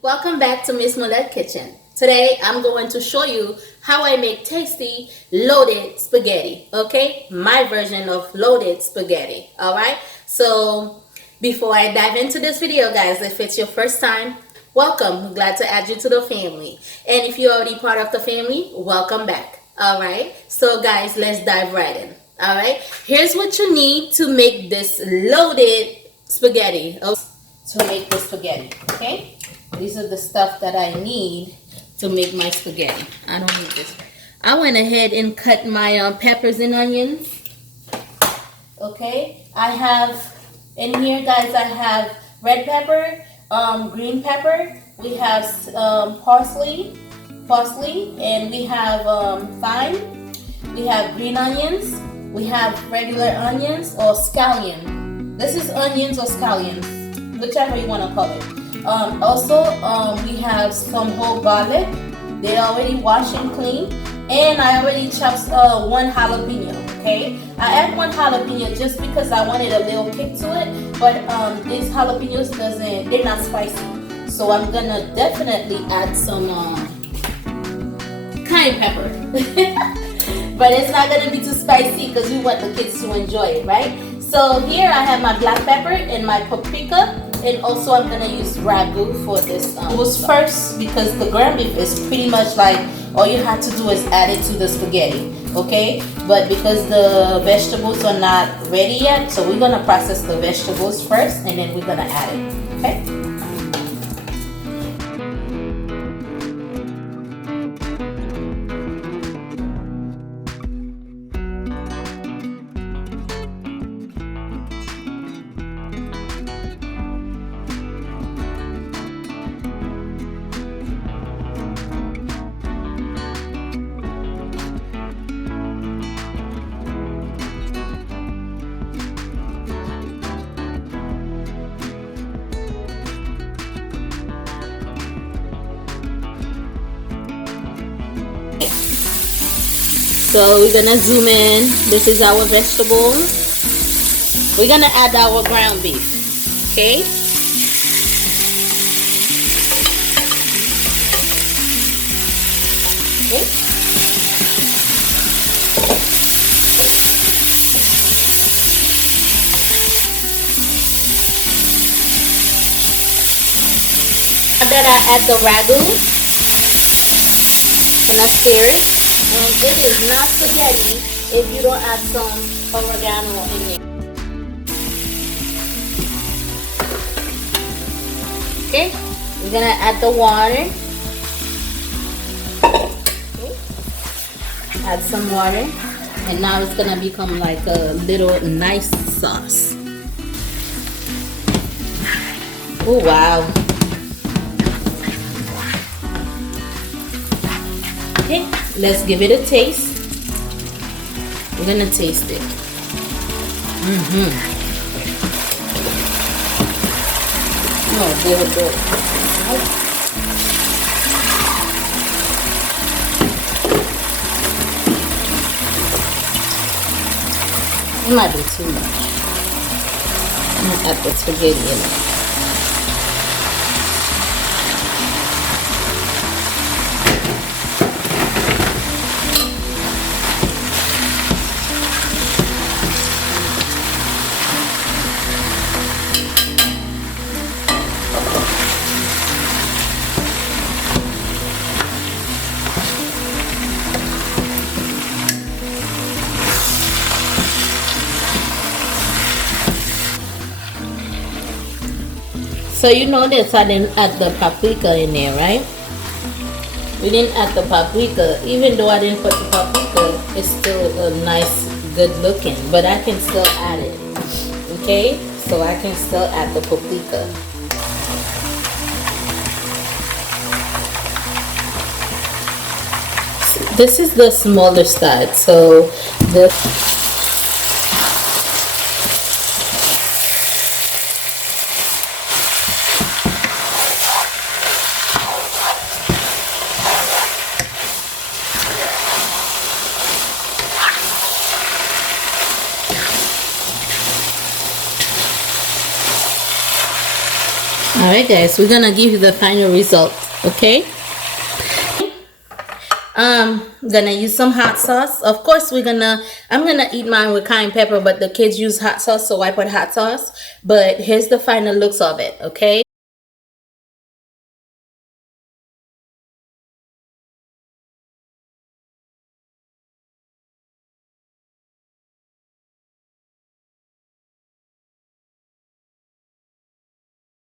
Welcome back to Miss Malet Kitchen. Today I'm going to show you how I make tasty loaded spaghetti. Okay, my version of loaded spaghetti. All right, so before I dive into this video, guys, if it's your first time, welcome. We're glad to add you to the family, and if you're already part of the family, welcome back. All right, so guys, let's dive right in. All right, here's what you need to make this loaded spaghetti. To make the spaghetti, okay? These are the stuff that I need to make my spaghetti. I don't need this. I went ahead and cut my peppers and onions. Okay, I have in here, guys, I have red pepper, green pepper. We have parsley, and we have thyme. We have green onions. We have regular onions or scallion. This is onions or scallions, whichever you want to call it. We have some whole garlic. They're already washed and clean. And I already chopped one jalapeno, okay? I add one jalapeno just because I wanted a little kick to it. But these jalapenos they're not spicy. So I'm gonna definitely add some cayenne pepper. But it's not gonna be too spicy because we want the kids to enjoy it, right? So here I have my black pepper and my paprika. And also I'm gonna use ragu for this was first, because the ground beef is pretty much like all you have to do is add it to the spaghetti, okay? But because the vegetables are not ready yet, so we're gonna process the vegetables first and then we're gonna add it, okay? So we're gonna zoom in. This is our vegetable. We're gonna add our ground beef. Okay. Okay. Then I add the ragu. Gonna stir it. And this is not spaghetti if you don't add some oregano in it. Okay, we're gonna add the water. Okay. Add some water, and now it's gonna become like a little nice sauce. Oh wow! Okay. Let's give it a taste. We're gonna taste it. Oh, good. It might be too much. I'm gonna add the spaghetti in it. So you notice I didn't add the paprika in there, right? We didn't add the paprika. Even though I didn't put the paprika, it's still a nice, good looking. But I can still add it, okay? So I can still add the paprika. This is the smaller side, so the All right, guys, we're gonna give you the final result. Okay. Gonna use some hot sauce. Of course, I'm gonna eat mine with cayenne pepper, but the kids use hot sauce, so I put hot sauce. But here's the final looks of it. Okay.